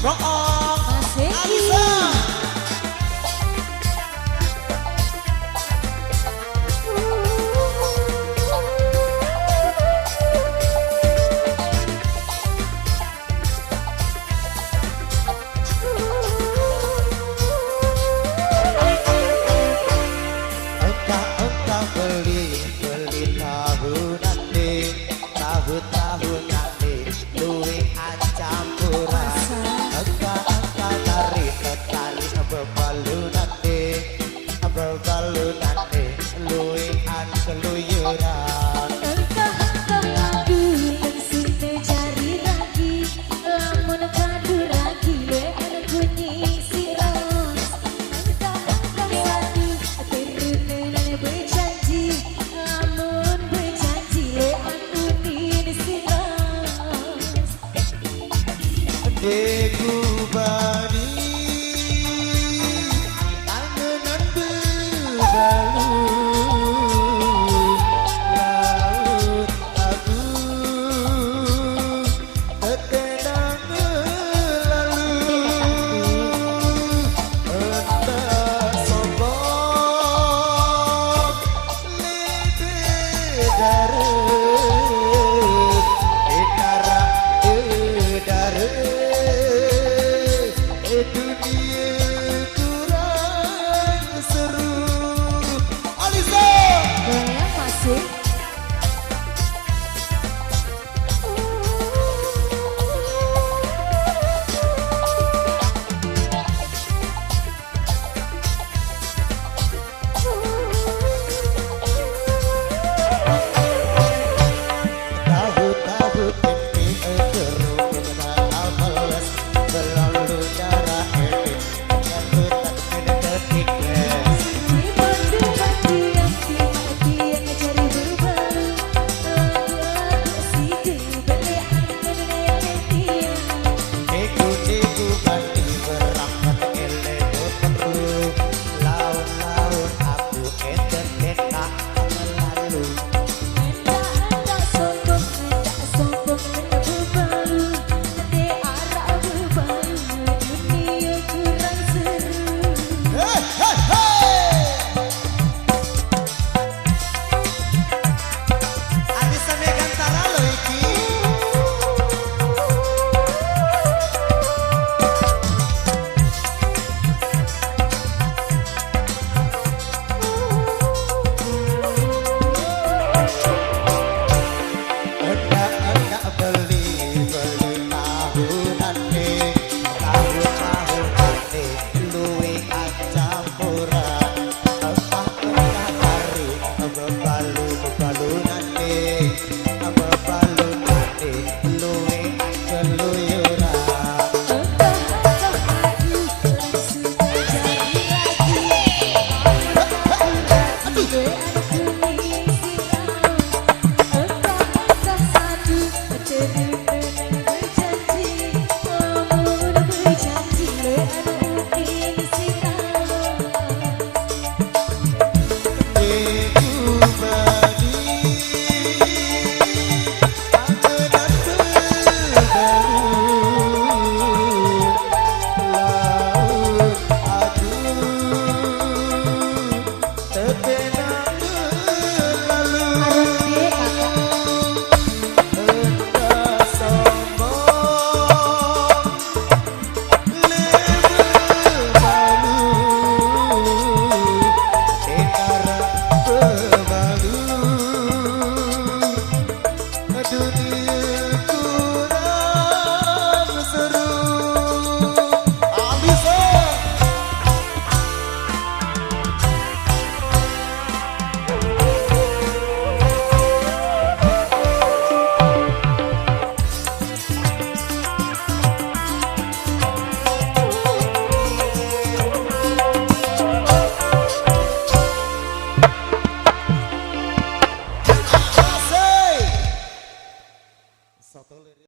Roong Masih Alisa. Engkau beli tahu nanti, tahu nanti, luwih campuran. Engkau tarik tali bebalu nanti, luwih keluyuran. Engkau aku yang sini cari lagi, lamun kadu lagi leher bunyi siros. Engkau satu turun berjanji, lamun berjanji leher bunyi siros. Deku bani angenan bebalu, laut aku terkenang lalu. Entah sombong lebih dari dunia kurang seru. Alisa Goyang masuk. tahu ini keruk apalas selalu cara ini nyambut ketiknya. Iku bandi berangkat elego perlu laun aku enten enak lalu. Hey, hey, hey. Alisa Megantara lo iki. Enggak beli tahu nanti,